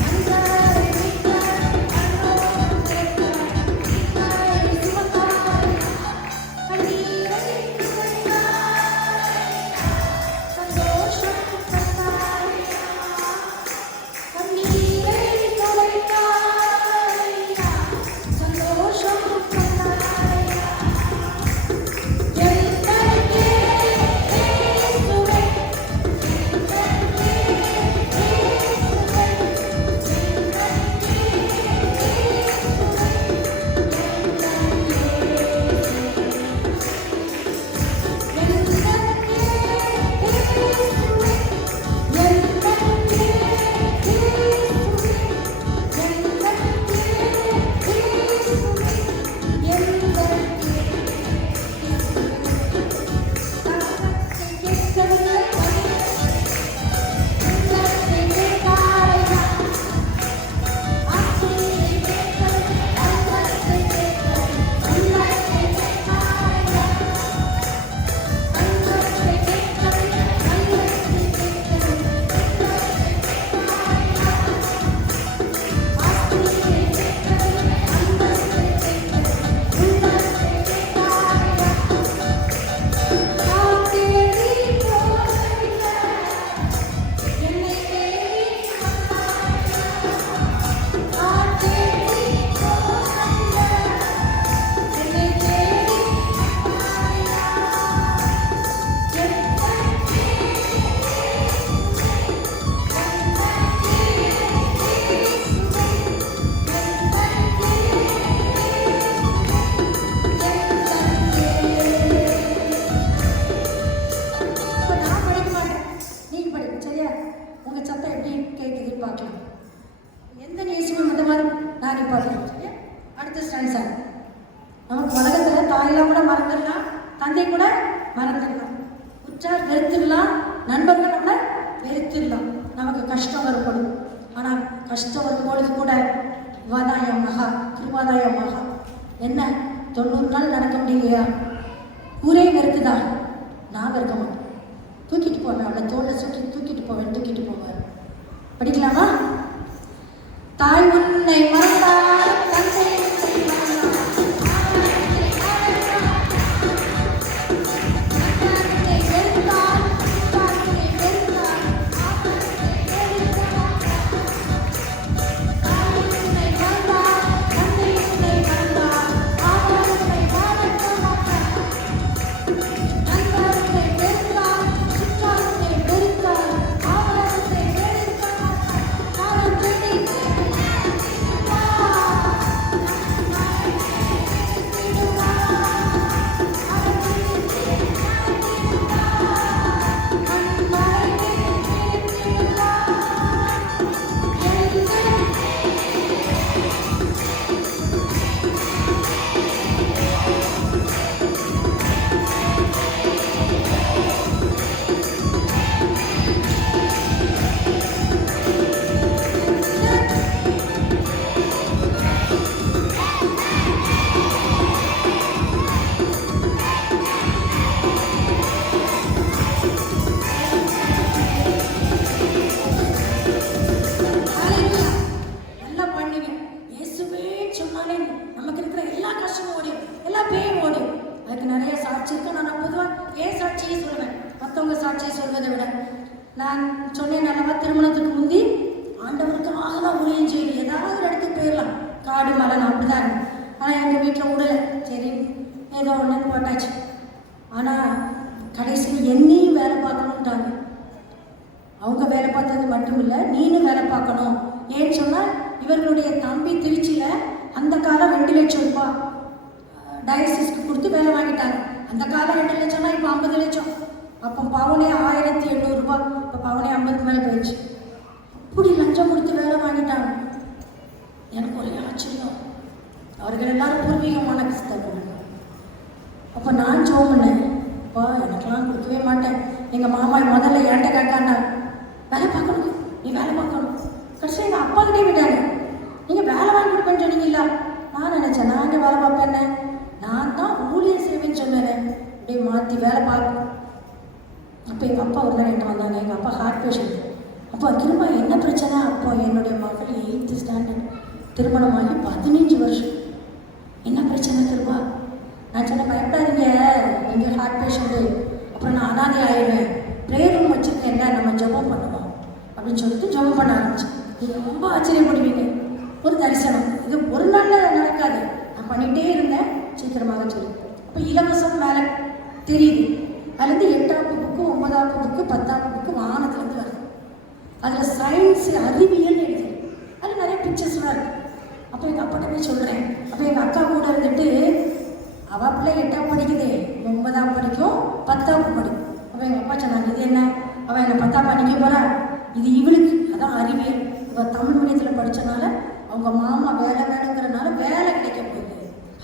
மனிதரை மீட்க பரலோகம் கேட்க சிலுவை சுமந்தாரையா. கண்ணீரை துடைத்தாரையா. சந்தோஷம் தந்தாரையா. கண்ணீரை துடைத்தாரையா. சந்தோஷம் தந்தாரையா. எந்தனக்கே இயேசுவே, எந்தனக்கே இயேசுவே, எந்தனக்கே நமக்கு உலகத்தில் தாயெல்லாம் கூட மறந்துடலாம், தந்தை கூட மறந்துடலாம், உற்றார் வெறுத்துடலாம், நண்பர்கள் கூட வெறுத்துடலாம், நமக்கு கஷ்டம் வரப்படும். ஆனால் கஷ்டம் வரும்பொழுது கூட இவாதாய மகா கிருபாதாய மகா என்ன 90 நாள் நடக்க முடியலையா? ஊரே வெறுக்குதா? நான் வெறுக்க மாட்டேன். தூக்கிட்டு போவேன், அவளை தோலை தூக்கிட்டு போவேன். படிக்கலாமா? தாய் உன்னை மறந்தார், தந்தை உன்னை மறந்தார். நான் சொன்னேன் அல்லவா, திருமணத்துக்கு முந்தி ஆண்டவருக்காக தான் ஊழியம் செய்யணும். ஏதாவது ஒரு இடத்துக்கு போயிடலாம், காடு மலை அப்படிதான். ஆனால் எங்கள் வீட்டில் விடலை. சரி ஏதோ ஒன்று போட்டாச்சு. ஆனால் கடைசியில் என்னையும் வேலை பார்க்கணுன்ட்டாங்க. அவங்க வேலை பார்த்தது மட்டும் இல்லை, நீனும் வேலை பார்க்கணும். ஏன்னு சொன்னால் இவர்களுடைய தம்பி திருச்சியில் அந்த காலம் 2 லட்சம் ரூபாய் டயசிஸ்க்கு கொடுத்து வேலை வாங்கிட்டாங்க. அந்த காலம் 2 லட்சம்னா இப்போ 50 லட்சம். அப்போ பவுனே 1800 ரூபாய். இப்போ பவுனே 50 மேலே போயிடுச்சு. இப்படி லஞ்சம் கொடுத்து வேலை வாங்கிட்டாங்க. எனக்கு ஒரே ஆச்சரியம். அவர்கள் எல்லாரும் பூர்வீகமான கிறிஸ்தவர்கள். அப்போ நான் ஜெபம் பண்ணேன், அப்பா எனக்கெல்லாம் கொடுக்கவே மாட்டேன். எங்கள் மாமா முதல்ல ஏன்ட்ட கேட்காண்டா, வேலை பார்க்கணும், நீ வேலை பார்க்கணும். கடைசி எங்கள் அப்பா கிட்டே விட்டாங்க, நீங்கள் வேலை வாங்கி கொடுப்பேன்னு சொன்னீங்களா? நான் நினச்சேன் நான் இங்கே வேலை பார்ப்பேன்னு. நான் தான் ஊழியர் சேவைன்னு சொன்னேன். அப்படியே மாற்றி வேலை பார்க்கணும். அப்போ எங்கள் அப்பா ஒரு நாள் என்கிட்ட வந்தாங்க. எங்கள் அப்பா ஹார்ட் பேஷண்ட். அப்போ திரும்ப என்ன பிரச்சனை? அப்போ என்னுடைய மகள் 8th ஸ்டாண்டர்ட், திருமணமாகி 15 வருஷம். என்ன பிரச்சனை திரும்ப? நான் சொன்ன பயப்படாதீங்க, நீங்கள் ஹார்ட் பேஷண்ட்டு, அப்புறம் நான் அனாதை ஆயிடுவேன், ப்ரேயர் ரூம் வச்சுருக்கேன்ல, நம்ம ஜெபம் பண்ணுவோம் அப்படின்னு சொல்லிட்டு ஜெபம் பண்ண ஆரம்பிச்சேன். நீங்கள் ரொம்ப ஆச்சரியப்படுவீங்க. ஒரு தரிசனம், இது ஒரு நாளில் நடக்காது. நான் பண்ணிகிட்டே இருந்தேன், சீக்கிரமாக சொல்லி. அப்போ இலவசம் மேலே தெரியுது. அதுலேருந்து 8ஆம் புக்கு, 9ஆம் புக்கு, 10ஆம் புக்கு வானத்துலேருந்து வருது. அதில் சயின்ஸ் அறிவியல் எழுது. அது நிறைய பிக்சர்ஸ்லாம் இருக்குது. அப்போ எங்கள் அப்பாட்ட போய் சொல்கிறேன். அப்போ எங்கள் அக்கா கூட இருந்துட்டு, அவள் பிள்ளை 8ஆம் படிக்குது, 9ஆம் படிக்கும், 10ஆம் படிக்கும். அப்போ எங்கள் அப்பா சொன்னாங்க, இது என்ன, அவள் என்னை 10ஆம் படிக்க போகிறா, இது இவளுக்கு அதான் அறிவியல். இவள் தமிழ் மீடியத்தில் படித்தனால அவங்க மாமா வேலை வேணுங்கிறனால வேலை கிடைக்க போகுது.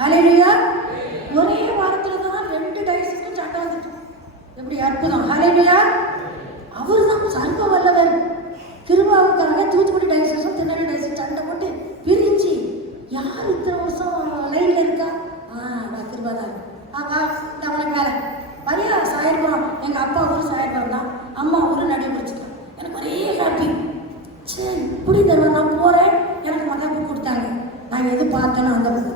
ஹல்லேலூயா. ஒரே வாரத்தில் தான் 2 டயசிஸ்க்கும் சண்டை வந்துட்டு. எப்படி அற்புதம். ஹல்லேலூயா. அவர் தான் சர்வ வல்லவர். திருவாவுக்காக தூத்துக்குடி டயசிஸும் திருநெல்வேலி டயசிஸ் சண்டை போட்டு பிரிஞ்சு யார் இத்தனை வருஷம் லைனில் இருக்கா? நான் திருவாதான். வா இந்த அவனுக்கு வேலை வரையா சாயர்புரம். எங்கள் அப்பா ஊர் சாயர்புரம் தான், அம்மா ஊர் நடுவு பிடிச்சிட்டான். எனக்கு ஒரே ஹாப்பி. சரி இப்படி தருவா, நான் போகிறேன். எனக்கு முதல் புக் கொடுத்தாங்க. நான் எது பார்த்தேனோ அந்த புக்கு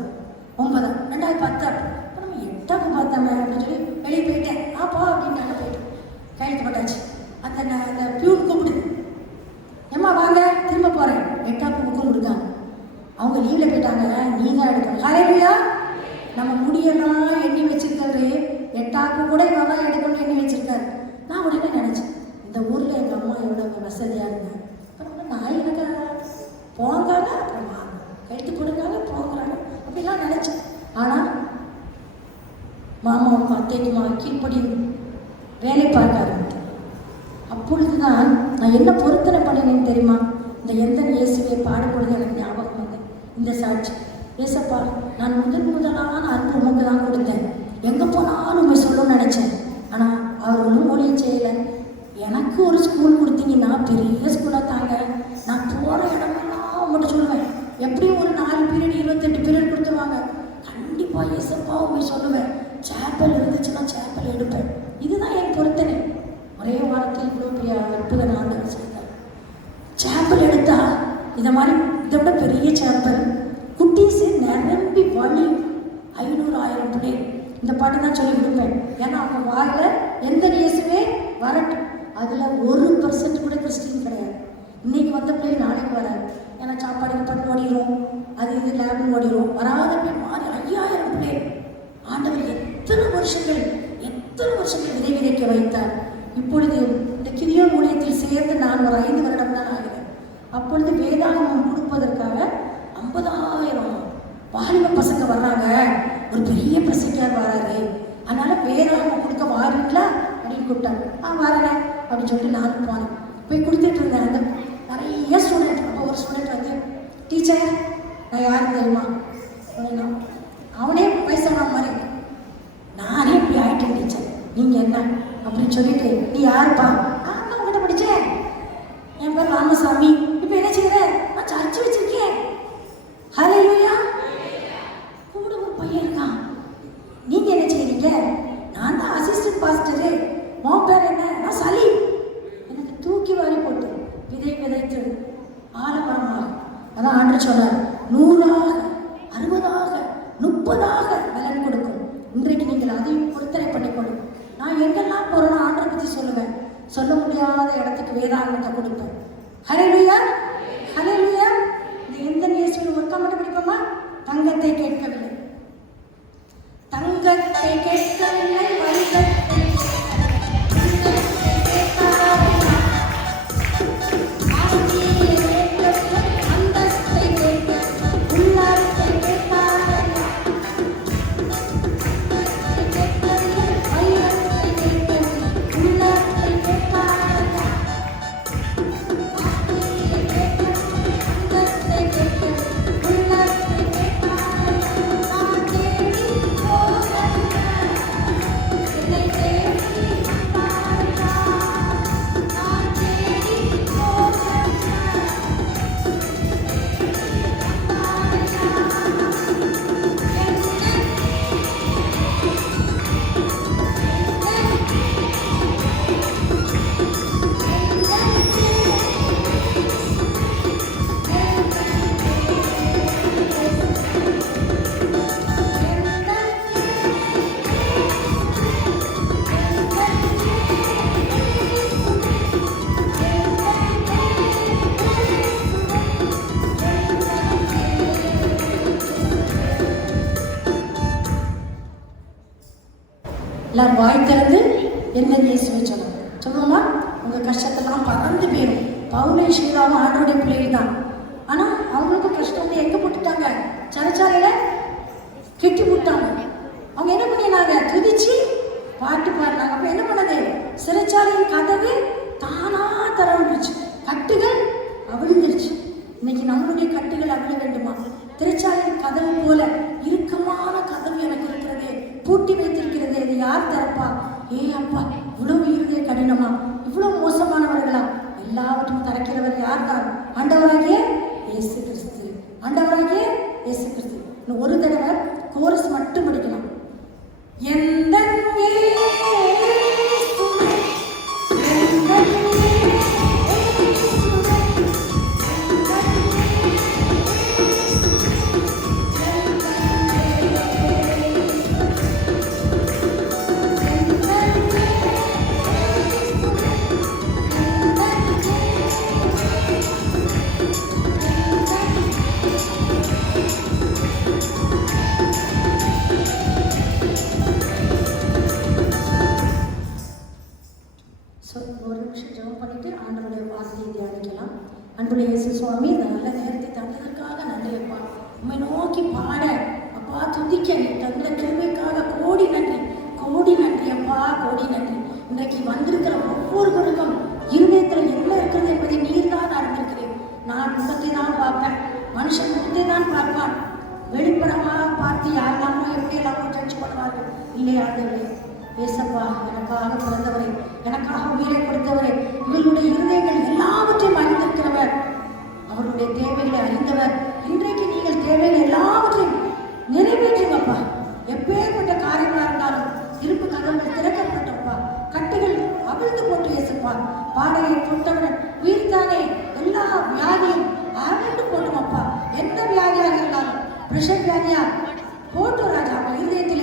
9, 2010. அப்போ நம்ம 8ஆம் பார்த்தோமே அப்படின்னு சொல்லி வெளியே போயிட்டேன். போ அப்படின்ட்டாங்க. போயிட்டேன், கையெழுத்து போட்டாச்சு. அந்த பியூன் கூப்பிடுது, ஏம்மா வாங்க திரும்ப போகிறேன். 8ஆம் புக்கும் கொடுத்தாங்க. அவங்க லீவில் போயிட்டாங்க, நீ தான் எடுக்கணும். ஹல்லேலூயா. நம்ம முடியெல்லாம் எண்ணி வச்சிருக்காரு. 8ஆம் கூட இவன் தான் எடுக்கணும்னு எண்ணி வச்சிருக்காரு. நான் உடனே நினச்சேன், இந்த ஊரில் எங்கள் அம்மா எவ்வளோ வசதியாக இருந்தேன். அப்புறம் நான் எனக்கு போங்காங்க, அப்புறம் கைத்து போடுங்காங்க, போங்கிறாங்க அப்படிலாம் நினச்சேன். ஆனால் மாமாவுக்கும் அத்தைக்குமா கீழ்ப்படி வேலை பார்க்க ஆரம்பித்தேன். அப்பொழுது தான் நான் என்ன பொருத்தனை பண்ணினேன்னு தெரியுமா? இந்த எந்த இயேசுவை பாடுபொழுது எனக்கு ஞாபகம் வந்தேன் இந்த சாட்சி. ஏசப்பா, நான் முதலான அன்பு உமக்கு தான் கொடுத்தேன். எங்கே போனாலும் உண்மை சொல்லணும்னு நினச்சேன். ஆனால் அவர் ஒன்றும் ஊழியம் செய்யலை. எனக்கு ஒரு ஸ்கூல் கொடுத்தீங்கன்னா பெரிய ஸ்கூலாக தாங்க, நான் போகிற இடமெல்லாம் உங்கள்கிட்ட சொல்லுவேன். எப்படியும் ஒரு 4 பீரியட் 28 பீரியட் கொடுத்துருவாங்க. கண்டிப்பாக ஏசப்பா உண்மை சொல்லுவேன். சேப்பல் இருந்துச்சுன்னா சேப்பல் எடுப்பேன். இதுதான் என் பொருத்தனை. ஒரே வாரத்தில் இவ்வளோ பெரிய அற்புத ஆண்டவர் செய்தார். சேப்பல் எடுத்தா இதை மாதிரி இதை விட பெரிய சேப்பல் குட்டீஸு நிரம்பி வழி 500 1000 பிள்ளை. இந்த பாட்டு தான் சொல்லி கொடுப்பேன். ஏன்னா அவங்க வாயில் எந்த இயேசுவே வரட்டும். அதில் 1% கூட கிறிஸ்டின் கிடையாது. இன்றைக்கி வந்த பிள்ளை நாளைக்கு வராது. ஏன்னா சாப்பாடுக்கு பண்ணு ஓடிடும், அது இது லேப்னு ஓடிடும். வராத பிள்ளை மாறி 5000 பிள்ளை. ஆண்டவர் எத்தனை வருஷங்கள் விதை விதைக்க வைத்தார். இப்பொழுது இந்த கிரியோன் ஊழியத்தில் சேர்ந்து நான் ஒரு 5 வருடம் தான் ஆகிறேன். அப்பொழுது வேதாகமம் கொடுப்பதற்காக 50,000 வாலிப பசங்க வர்றாங்க. ஒரு பெரிய பிரசிக்கார் வராரு, அதனால் வேதாகமம் கொடுக்க வாரீங்களா அப்படின்னு கூப்பிட்டாங்க. வரேன் அப்படின்னு சொல்லிட்டு நானும் போனேன். போய் கொடுத்துட்டு இருந்தேன். அந்த நிறைய ஸ்டூடெண்ட். அப்போ ஒரு ஸ்டூடெண்ட் வந்து, டீச்சர் நான் யாரும் தெரியுமா? அவனே வயசான மாதிரி, நானே இப்படி ஆகிட்டேன் டீச்சர், நீங்கள் என்ன அப்படின்னு சொல்லிட்டு, நீ யாருப்பா? நான் உங்கள்கிட்ட படித்தேன், என் பேர் ராமசாமி. இப்போ என்ன செய்கிற? நான் சர்ச்சு வச்சிருக்கேன். ஹல்லேலூயா. கூட ஒரு பையன் இருக்கான். நீங்கள் என்ன செய்கிறீங்க? நான் தான் அசிஸ்டன்ட் பாஸ்டரு. உன் பேர் என்ன? நான் சலி. எனக்கு தூக்கி வாரி போட்டு விதைத்து ஆலமரமாக, அதான் ஆண்டவர் சொன்னார், 100ஆக 60ஆக 30ஆக பலன் கொடுக்கும். இன்றைக்கு நீங்கள் அதையும் பொருத்தனை பண்ணிக்கொள்ளும். நான் எங்கெல்லாம் போகிறேன்னா ஆண்டரை பற்றி சொல்லுவேன். சொல்ல முடியாத இடத்துக்கு வேதாகமத்தை கொடுப்பேன். ஹல்லேலூயா. ஹல்லேலூயா. இந்த எந்த இயேசுவின் ஒர்க்கா மட்டும் படிப்போமா? தங்கத்தை கேட்கவில்லை, தங்க எல்லாரும் வாய் திறந்து என்ன இயேசுவை சொல்லணும். சொல்லுவோமா? உங்கள் கஷ்டத்தெல்லாம் பறந்து போயிடும். பவுலை ஷீலாவும் ஆண்டோடைய பிள்ளைகள் தான். ஆனால் அவங்களுக்கும் கஷ்டம் வந்து எங்கே போட்டுட்டாங்க? சரச்சாலையில் கெட்டி விட்டாங்க. அவங்க என்ன பண்ணினாங்க? துதிச்சு பாட்டு பாடினாங்க. அப்போ என்ன பண்ணது? சிறைச்சாலையின் கதவு தானா திறந்துருச்சு, கட்டுகள் அவிழ்ந்துருச்சு. இன்னைக்கு நம்மளுடைய கட்டுகள் அவிழ வேண்டுமா? சிறைச்சாலையின் கதவு போல இறுக்கமான கதவு எனக்கு இருக்கிறது, பூட்டி வைத்திருக்கிறது. இது யார் திறப்பா? அப்பா, இவ்வளவு இருதய கடினமா, இவ்வளவு மோசமானவர்களா? எல்லாவற்றையும் திறக்கிறவர் யார் தான்? ஆண்டவராகிய இயேசு கிறிஸ்து. ஆண்டவராகிய இயேசு கிறிஸ்து. இன்னும் ஒரு தடவை கோரஸ் மட்டும் படிக்கலாம். எந்த அன்புடைய இயேசு சுவாமி, இந்த நல்ல நேரத்தை தந்ததற்காக நன்றி அப்பா. உண்மை நோக்கி பாட அப்பா, துதிக்க நீ தந்த கிருபைக்காக கோடி நன்றி, கோடி நன்றி அப்பா, கோடி நன்றி. இன்றைக்கு வந்திருக்கிற ஒவ்வொருவருக்கும் இருதயத்தில் என்ன இருக்கிறது என்பதை நீர் தான் அறிந்திருக்கிறேன். நான் முகத்தை தான் பார்ப்பேன், மனுஷன் முகத்தை தான் பார்ப்பான். வெளிப்படமாக பார்த்து யாரெல்லாமோ எப்படி எல்லாமோ ஜட்ஜ் பண்ணுவார்கள். இல்லையா? ஆண்டவரே ஏசப்பா, எனக்காக பிறந்தவரே, எனக்காக உயிரை கொடுத்தவரே, இவர்களுடைய இருதயங்கள் எல்லாவற்றையும் அறிந்திருக்கிறவர், அவருடைய தேவைகளை அறிந்தவர். இன்றைக்கு நீங்கள் தேவைகள் எல்லாவற்றையும் நிறைவேற்றுங்கப்பா. எப்பேற்பட்ட காரியங்களாக இருந்தாலும் இருப்பு கதவுகள் திறக்கப்பட்டப்பா, கட்டுகள் அவிழ்ந்து போட்டு ஏசப்பா. பாடையை தொட்டவுடன் உயிர்த்தானே எல்லா வியாதியும் அவிழ்ந்து போட்டுமப்பா. எந்த வியாதியாக இருந்தாலும், பிரஷர் வியாதியா போட்டு ராஜா, இருதயத்தில்